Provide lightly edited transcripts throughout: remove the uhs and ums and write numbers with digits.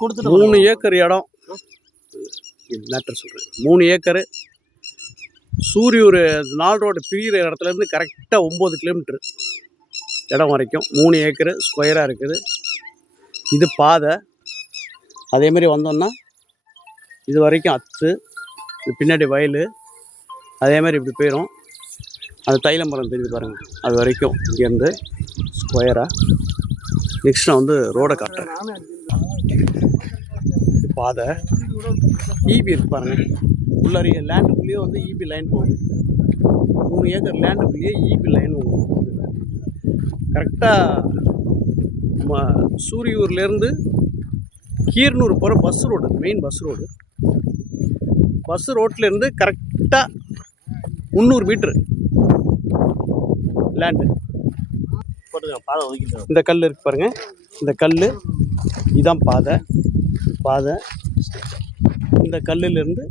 கொடுத்துட்டு 3 ஏக்கர் இடம் மேட்டர் சொல்கிறேன். 3 ஏக்கரு சூரியூர் 4 ரோடு பிரிகிற இடத்துலேருந்து கரெக்டாக 9 கிலோமீட்ரு இடம் வரைக்கும் 3 ஏக்கரு ஸ்கொயராக இருக்குது. இது பாதை. அதேமாதிரி வந்தோம்னா இது வரைக்கும் அத்து, இது பின்னாடி வயல், அதேமாதிரி இப்படி போயிடும். அந்த தைல மரம் தெரியுது பாருங்கள், அது வரைக்கும் இங்கேருந்து ஸ்கொயராக. நெக்ஸ்ட் நான் வந்து ரோடை காட்டுறேன். பாதை ஈபி இருக்கு பாருங்கள். உள்ளாரிய லேண்டுக்குள்ளேயே வந்து ஈபி லைன் போகுது. 3 ஏக்கர் லேண்டுக்குள்ளேயே ஈபி லைன் போகுது. கரெக்டாக நம்ம சூரியூர்லேருந்து கீரனூர் போகிற bus road, main bus road. Bus ரோட்லேருந்து கரெக்டாக 300 மீட்ரு லேண்டு. பாதை ஒதுக்கிட்டு இந்த கல் இருக்கு பாருங்கள், இந்த கல் இதுதான் பாதை. இந்த கல்லுலேருந்து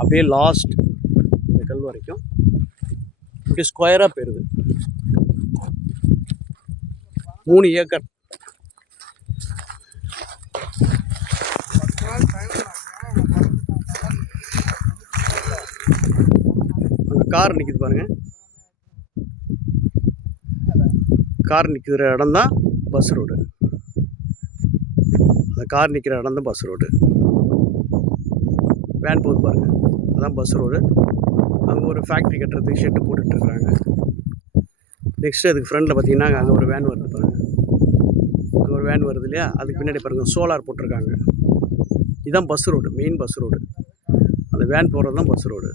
அப்படியே லாஸ்ட் இந்த கல் வரைக்கும் இப்படி ஸ்கொயராக போயிடுது. 3 ஏக்கர். அங்கே கார் நிற்கிது பாருங்கள். கார் நிற்கிற இடம் தான் பஸ் ரோடு. அந்த கார் நிற்கிற இடம் தான் பஸ் ரோடு. வேன் போகுது பாருங்கள், அதான் பஸ் ரோடு. அங்கே ஒரு ஃபேக்ட்ரி கட்டுறதுக்கு ஷெட்டு போட்டுட்ருக்குறாங்க. நெக்ஸ்ட்டு அதுக்கு ஃப்ரண்டில் பார்த்தீங்கன்னா அங்கே ஒரு வேன் வருது பாருங்கள். அங்கே ஒரு வேன் வருது இல்லையா, அதுக்கு பின்னாடி பாருங்கள் சோலார் போட்டிருக்காங்க. இதுதான் bus road, main bus road. அந்த வேன் போகிறது தான் பஸ் ரோடு.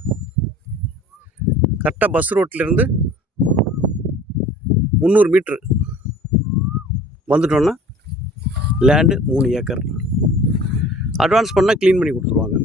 கரெக்டாக பஸ் ரோட்லேருந்து 300 மீட்ரு வந்துட்டோன்னா லேண்டு 3 ஏக்கர். அட்வான்ஸ் பண்ணால் க்ளீன் பண்ணி கொடுத்துருவாங்க.